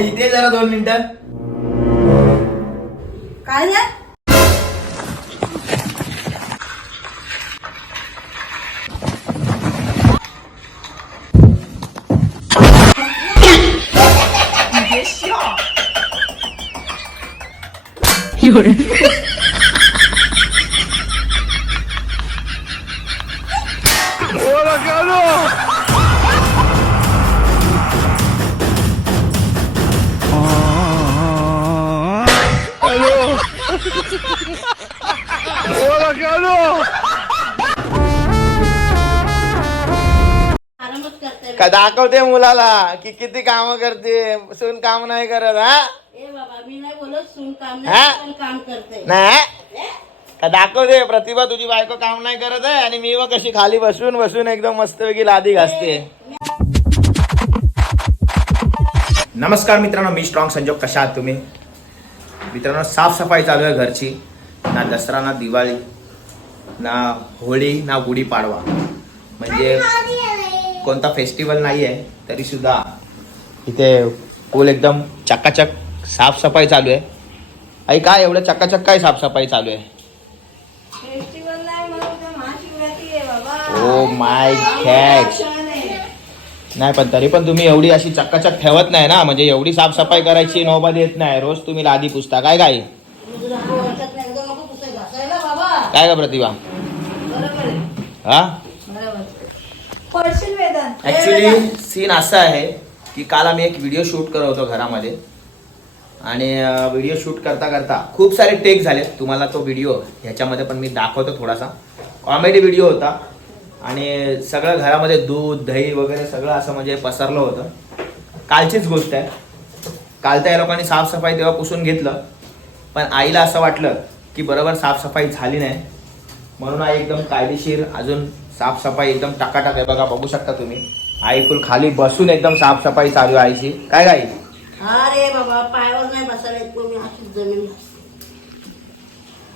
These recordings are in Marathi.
आई इथे जरा दोन मिनिटं काय रे आरामच करते का दाखवते मुलाला की किती काम करते? सून काम नाही करत हा? ए बाबा मी नाही बोलत सून काम हा? नाही पण काम करते. नाही? का दाखवते? प्रतिभा तुझी बायको काम नाही करत आहे आणि मी मग कशी खाली बसून बसून एकदम मस्तपैकी लादी घासते. नमस्कार मित्रांनो मी स्ट्रॉंग संजोग. कशा आहात तुम्ही? मित्रांनो साफसफाई चालू आहे घरची. ना दसरा ना दिवाळी ना होळी ना गुढीपाडवा. म्हणजे कोणता फेस्टिवल नाही आहे तरी सुद्धा इथे फुल एकदम चकाचक साफसफाई चालू आहे. आई काय एवढं चकाचक काय साफसफाई चालू आहे? ओ माय आहे. नाही पण तरी पण तुम्ही एवढी अशी चकाचक ठेवत नाही ना म्हणजे एवढी साफसफाई करायची नोबत येत नाही रोज तुम्ही लादी पुसता. काय काय? काय का प्रतिभा? हा? ऍक्च्युली सीन असं आहे की काल आम्ही एक व्हिडिओ शूट करत होतो घरामध्ये. आणि व्हिडिओ शूट करता करता खूप सारे टेक झाले तुम्हाला तो व्हिडिओ ह्याच्यामध्ये पण मी दाखवतो थोडासा. कॉमेडी व्हिडिओ होता. आणि सगळं घरामध्ये दूध दही वगैरे सगळं असं म्हणजे पसरलं होतं. कालचीच गोष्ट आहे. काल त्या लोकांनी साफसफाई तेव्हा पुसून घेतलं. पण आईला असं वाटलं की बरोबर साफसफाई झाली नाही. म्हणून आई एकदम कायदेशीर अजून साफसफाई एकदम टाकाटाक आहे बघा बघू शकता तुम्ही. आई फुल खाली बसून एकदम साफसफाई चालू आहे आईची. काय काय अरे बाबा पायावर नाही बसायला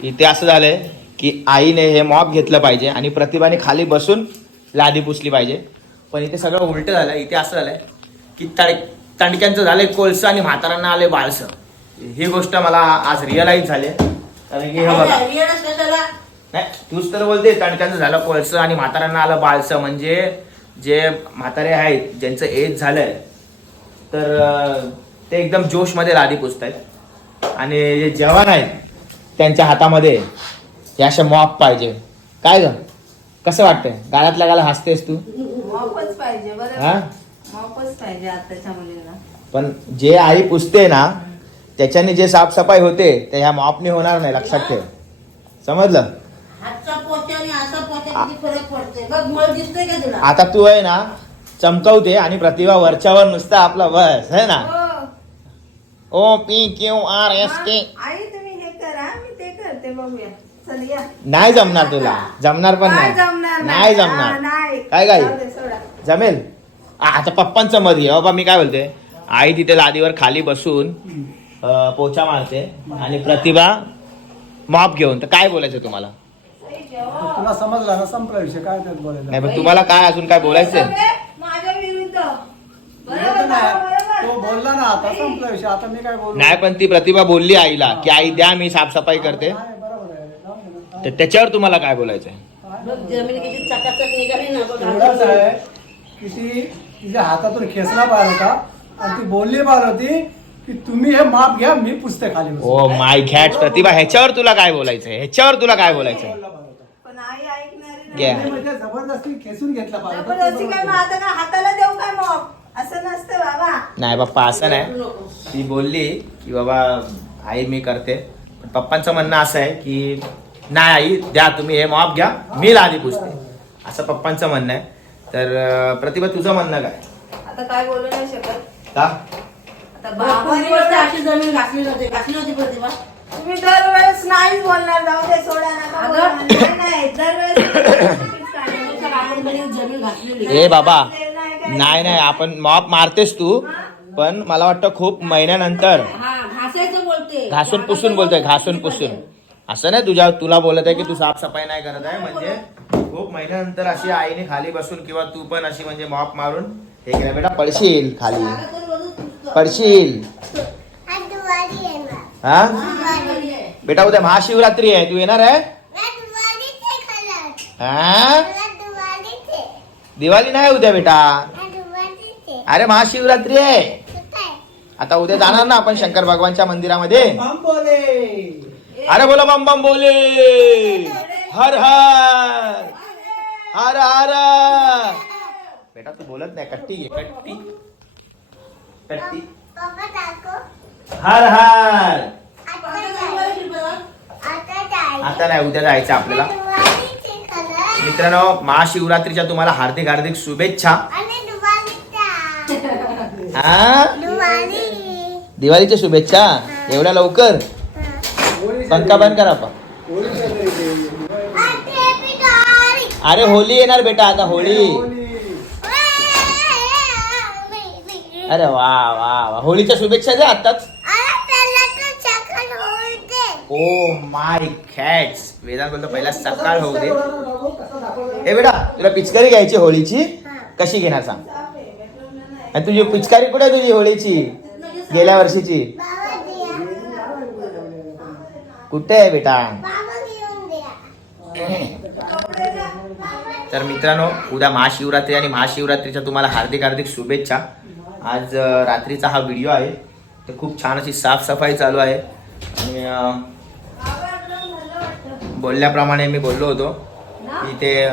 इथे असं झालंय की आईने हे मॉप घेतलं पाहिजे आणि प्रतिभाने खाली बसून लादी पुसली पाहिजे. पण इथे सगळं उलट झालंय इथे असं झालंय की तड तणक्यांचं झालंय कोळसं आणि म्हातारांना आले बाळसं. ही गोष्ट मला आज रिअलाइज झाली कारण की हे बघा. नाही तूच तर बोलते तणक्यांचं झालं कोळसं आणि म्हाताऱ्यांना आलं बाळसं. म्हणजे जे म्हातारे आहेत ज्यांचं एज झालंय तर ते एकदम जोशमध्ये लादी पुसतायत. आणि जे जवान आहेत त्यांच्या हातामध्ये हे असे मॉप पाहिजे. काय ग? कसं वाटतंय? गाळ्यातल्या गाला हसतेस तू? मॉपच पाहिजे हा? मॉपच पाहिजे आताच्या मुलींना. पण जे आई पुसते ना त्याच्याने जे साफसफाई होते ते ह्या मॉपने होणार नाही लक्षात ठेव. समजलं हातचा पोचा आणि असा पोचा किती फरक पडते बघ मळ दिसतोय का तुला? आता तू आहे ना चमकवते आणि प्रतिभा वरच्यावर नुसता आपला बस है ना? हो. O P Q R S K. आई तुम्ही हे करा मी ते करते बघूया. चल या. नाही जमणार तुला. जमणार पण नाही जमणार नाही. हा, जमणार. नाही. काय काय जाऊ दे, सोडा. जमेल? आ, आता पप्पांचं मत घे. बाबा मी काय बोलते? आई तिथे लादीवर खाली बसून अं, पोचा मारते आणि प्रतिभा मॉप घेऊन तर काय बोलायचं तुम्हाला? तुला समजला ना संपला विषय. काय त्यात बोलायला नाही पण तुम्हाला काय अजून काय बोलायचंय? सगळे माझ्या विरुद्ध. बरोबर ना. तो बोलला ना आता संपला विषय. आता मी काय बोलू? नाही पण ती प्रतिभा बोलली आईला की आई द्या मी साफसफाई करते. नाही, बरोबर आहे. जाऊ दे ना. तर त्याच्यावर तुम्हाला काय बोलायचंय? बघ जमीन किती चकाचक निघाली ना बघ. एवढंच आहे की ती तिच्या हातातून खेचला पाहिजे होता. आणि ती बोलली पाहिजे होती की तुम्ही हे माप घ्या मी पुसते खाली बसून. ओ माय घॅट प्रतिभा ह्याच्यावर तुला काय बोलायचंय? ह्याच्यावर तुला काय. पण आई ऐकणारी घ्या. नाही नाही म्हणजे जबरदस्ती खेचून घेतला पाहिजे होता. जबरदस्ती काय मग आता काय हाताला देऊ काय मग असं नसतं बाबा. नाही बाप्पा असं नाही. ती बोलली की बाबा आई मी करते. पण पप्पांचं म्हणणं असं आहे की नाही आई द्या तुम्ही हे मॉप घ्या. मी लादी पुसते. असं पप्पांचं म्हणणं आहे. तर अं, प्रतिभा तुझं म्हणणं काय? आता काय बोलू नाही शकत. का? आता बाबा बाबा अशी जमीन घासली नव्हती घासली होती प्रतिभा तुम्ही दरवेळेस नाही बोलणार जाऊ दे सोडा नका अगं. बोलणार. नाही नाही दरवेळेस आपण कधी जमीन घासलेली ए बाबा. नाही नाही आपण मॉप मारतेस तू पण मला वाटतं खूप महिन्यानंतर. हा घासायचं बोलते. घासून पुसून बोलतोय घासून पुसून. असं नाही तुझ्या तुला बोलत आहे की तू साफसफाई नाही करत आहे म्हणजे खूप महिन्यानंतर अशी आईने खाली बसून किंवा तू पण अशी म्हणजे मॉप मारून हे केलं. बेटा पडशील खाली जागा तर रोजच पुसतो पडशील. हा. बेटा उद्या महाशिवरात्री आहे. तू येणार आहे? हा? दिवाळी नाही उद्या बेटा. अरे महाशिवरात्री आहे. आता उद्या जाणार ना आपण शंकर भगवानच्या मंदिरामध्ये. अरे बोला बम बम बोले. हर हर. हर हर. बेटा तू बोलत नाही. कट्टी घे कट्टी. कट्टी हर हर. आता जाय आता जाय आता नाही उद्या जायचं आपल्याला. मित्रांनो महाशिवरात्रीच्या तुम्हाला हार्दिक हार्दिक शुभेच्छा. आणि दिवाळीचा हा? दिवाळी. दिवाळीच्या शुभेच्छा. एवढ्या लवकर? पंखा बंद करा अरे होली येणार बेटा आता होळी. अरे वा वा वा. होळीच्या शुभेच्छा द्या आताच ओ माय खॅट्स वेदांत बोलतो पहिला सकाळ होऊ दे. ए बेटा तुला पिचकारी घ्यायची होळीची? कशी घेणार सांग. तुझी पिचकारी कुठे आहे तुझी होळीची? गेल्या वर्षीची. कुठे आहे बेटा? तर मित्रांनो उद्या महाशिवरात्री आणि महाशिवरात्रीच्या तुम्हाला हार्दिक हार्दिक शुभेच्छा. आज रात्रीचा हा व्हिडिओ आहे. तर खूप छान अशी साफसफाई चालू आहे. आणि बोलल्याप्रमाणे मी बोललो होतो की ते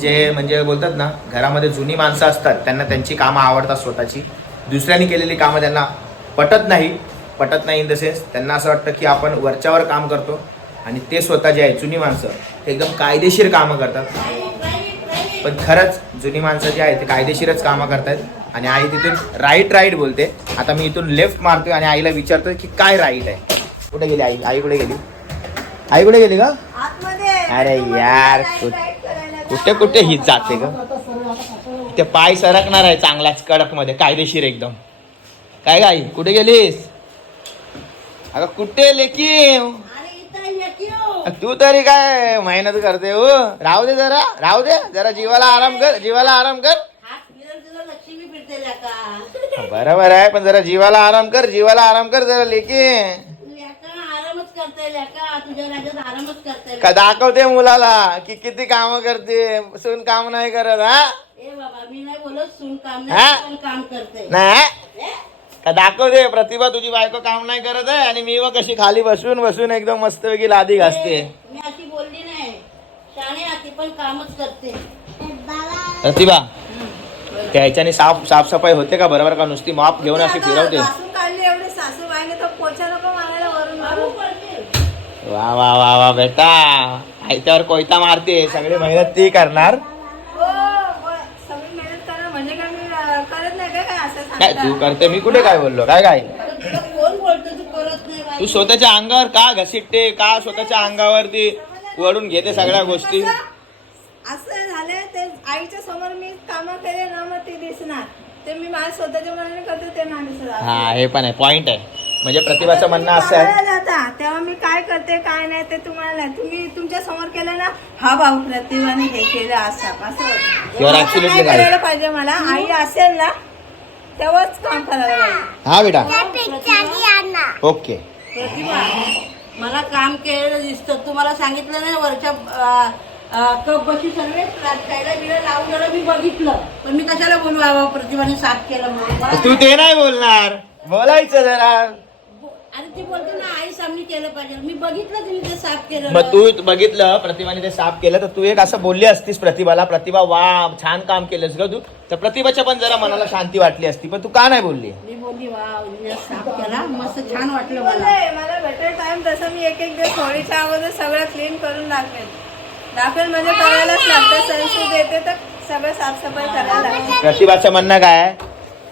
जे म्हणजे बोलतात ना घरामध्ये जुनी माणसं असतात त्यांना त्यांची कामं आवडतात स्वतःची. दुसऱ्यांनी केलेली कामं त्यांना पटत नाही. पटत नाही इन द सेन्स त्यांना असं वाटतं की आपण वरच्यावर काम करतो आणि ते स्वतः जे आहे जुनी माणसं ते एकदम कायदेशीर कामं करतात. पण खरंच जुनी माणसं जी आहेत ते कायदेशीरच कामं करतायत. आणि आई तिथून राईट राईट बोलते. आता मी इथून लेफ्ट मारतोय आणि आईला विचारतोय की काय राईट आहे. कुठे गेली आई? आई कुठे गेली? आई कुठे गेली का अरे यार कुठे कुठे ही जाते ग? ते पाय सरकणार आहे चांगलाच कडकमध्ये कायदेशीर एकदम. काय गाई कुठे गेलीस? अगं कुठे क्यों? तू तरी काय मेहनत करते हो राहू दे जरा राहू दे. जरा जीवाला आराम कर जीवाला आराम कर. बरोबर आहे पण जरा जीवाला आराम कर जीवाला आराम कर जरा लेकी. का दाखवते मुलाला की किती काम करते सून काम नाही करत हा? ए बाबा मी नाही का दाखवते प्रतिभा तुझी बायको काम नाही करत आहे आणि मी व कशी खाली बसून बसून एकदम मस्तपैकी लादी घासते. मी अशी बोलली नाही. शाणे आती पण कामच करते. प्रतिभा त्याच्याने साफ साफसफाई होते का बरोबर का नुसती माप घेऊन अशी फिरवते? वा वा वा वा बेटा. आयत्यावर कोयता मारते. सगळी मेहनत ती करणार हो हो, सगळी मेहनत करा म्हणजे काय मी अं, करत नाही का काय काय? तू करते? मी कुठे काय बोललो? काय काय? तू स्वतःच्या अंगावर का घसीटते का स्वतःच्या अंगावरती वळून घेते सगळ्या गोष्टी? असं झालं ते आईच्या समोर मी कामं केले ना मग ती दिसणार. ते मी माझ्या स्वतःच्या मनाने करते ते दिसत हा हे पण आहे. पॉइंट आहे. म्हणजे प्रतिभाचं म्हणणं असं आहे. जाता तेव्हा मी काय करते काय नाही ते तुम्हाला. तुम्ही तुमच्यासमोर केलं ना हा भाऊ प्रतिभाने हे केलं असं असं होतं. करायला पाहिजे मला. आई असेल ना तेव्हाच काम करायला हा बेटा. ओके. प्रतिभा मला काम केलेलं दिसतं. तुम्हाला सांगितलं नाही वरच्या कप बशी सगळे खायला बिला लावून गेलं मी बघितलं. पण मी कशाला बोलू बाबा प्रतिभाने साफ केलं म्हणून? तू ते नाही बोलणार. बोलायचं जरा. आणि ती बोलते ना आई सामने केलं पाहिजे. मी बघितलं तुम्ही ते साफ केलं मग तू बघितलं प्रतिभाने ते साफ केलं तर तू एक असं बोलली असतीस प्रतिभाला प्रतिभा वा छान काम केलंस ग तू. तर प्रतिभाच्या पण जरा मनाला शांती वाटली असती पण तू का नाही बोलली? मी बोलली वा साफ केला मस्त छान वाटलं मला. बोलले, मला भेटेल टाइम तसं मी एक एक दिवस होळीच्या अगोदर सगळं क्लीन करून दाखवेल दाखवेल म्हणजे करायलाच लागतं संशय देते तर सगळं साफसफाई करायला लागते प्रतिभाचं म्हणणं काय? आहे?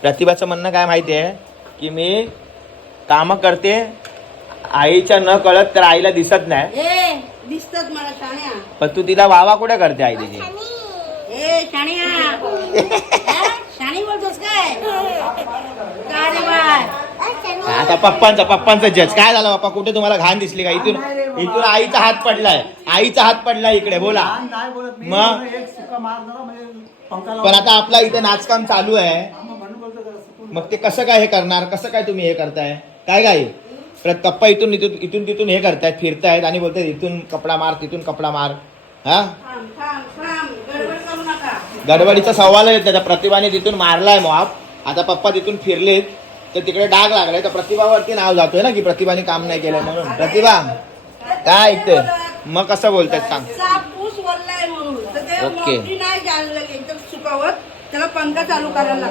प्रतिभाचं म्हणणं काय माहिती आहे की मी कामं करते. आईच्या न कळत तर आईला दिसत नाही. ए दिसतात मला शाण्या. पण तू तिला वावा कुठे करते आई तिची ए शाण्या. हा? शाणी बोलतोस काय? काय रे बाय आता पप्पांचा पप्पांचा जज. काय झालं पप्पा कुठे तुम्हाला घाण दिसली का? इथून इथून आईचा हात पडलाय. आईचा हात पडलाय इकडे बोला. लहान नाही बोलत. मी मग? एक सुका मार जरा म्हणजे पंखा पण आता आपला इथे नाचकाम चालू आहे. म्हणून बोलतो जरा मग ते कसं काय हे करणार? कसं काय तुम्ही हे करताय? काय काय? परत कप्पा इथून इथून इथून तिथून हे करतायत फिरतायत आणि बोलतात इथून कपडा मार तिथून कपडा मार. हा? गडबडीचा सवाल आहे त्याच्या प्रतिभाने तिथून मारलाय मॉप आता पप्पा तिथून फिरलेत तर तिकडे डाग लागलाय. तर प्रतिभावरती नाव जातोय ना की प्रतिभाने काम नाही केलं म्हणून. प्रतिभा काय ऐकते मग कसं बोलतायत सांग. ओके. त्याला पंखा चालू करायला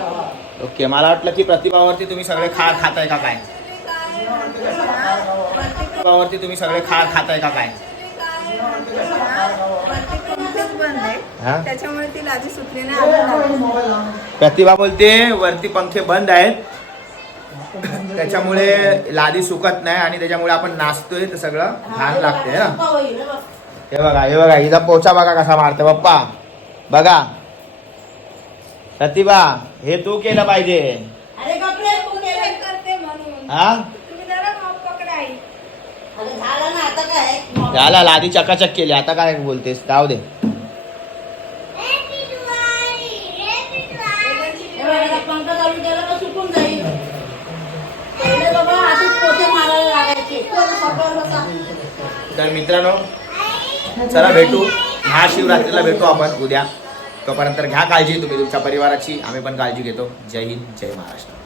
ओके मला वाटलं की प्रतिभावरती तुम्ही सगळे खार खाताय का काय? प्रतिभावरती तुम्ही सगळे खार खाताय का काय? हा? त्याच्यामुळे ती लादी सुटली नाही. प्रतिभा बोलते वरती पंखे बंद आहेत. त्याच्यामुळे लादी सुकत नाही आणि त्याच्यामुळे आपण नाचतोय तर सगळं घाण लागते ना हे बघ. हे बघा हे बघा हिचा पोचा बघा कसा मारतो पप्पा. बघा. प्रतिभा हे तू केलं पाहिजे. अरे बापरे तू केलं करते म्हणून. हा तुम्ही जरा माप पकडा आई अरे झालं लादी चकाचक केली आता काय बोलतेस? जाऊ दे. तर मित्रांनो चला भेटू. महाशिवरात्रीला भेटू आपण उद्या. तोपर्यंत घ्या काळजी तुम्ही तुमच्या परिवाराची. आम्ही पण काळजी घेतो. जय हिंद जय महाराष्ट्र.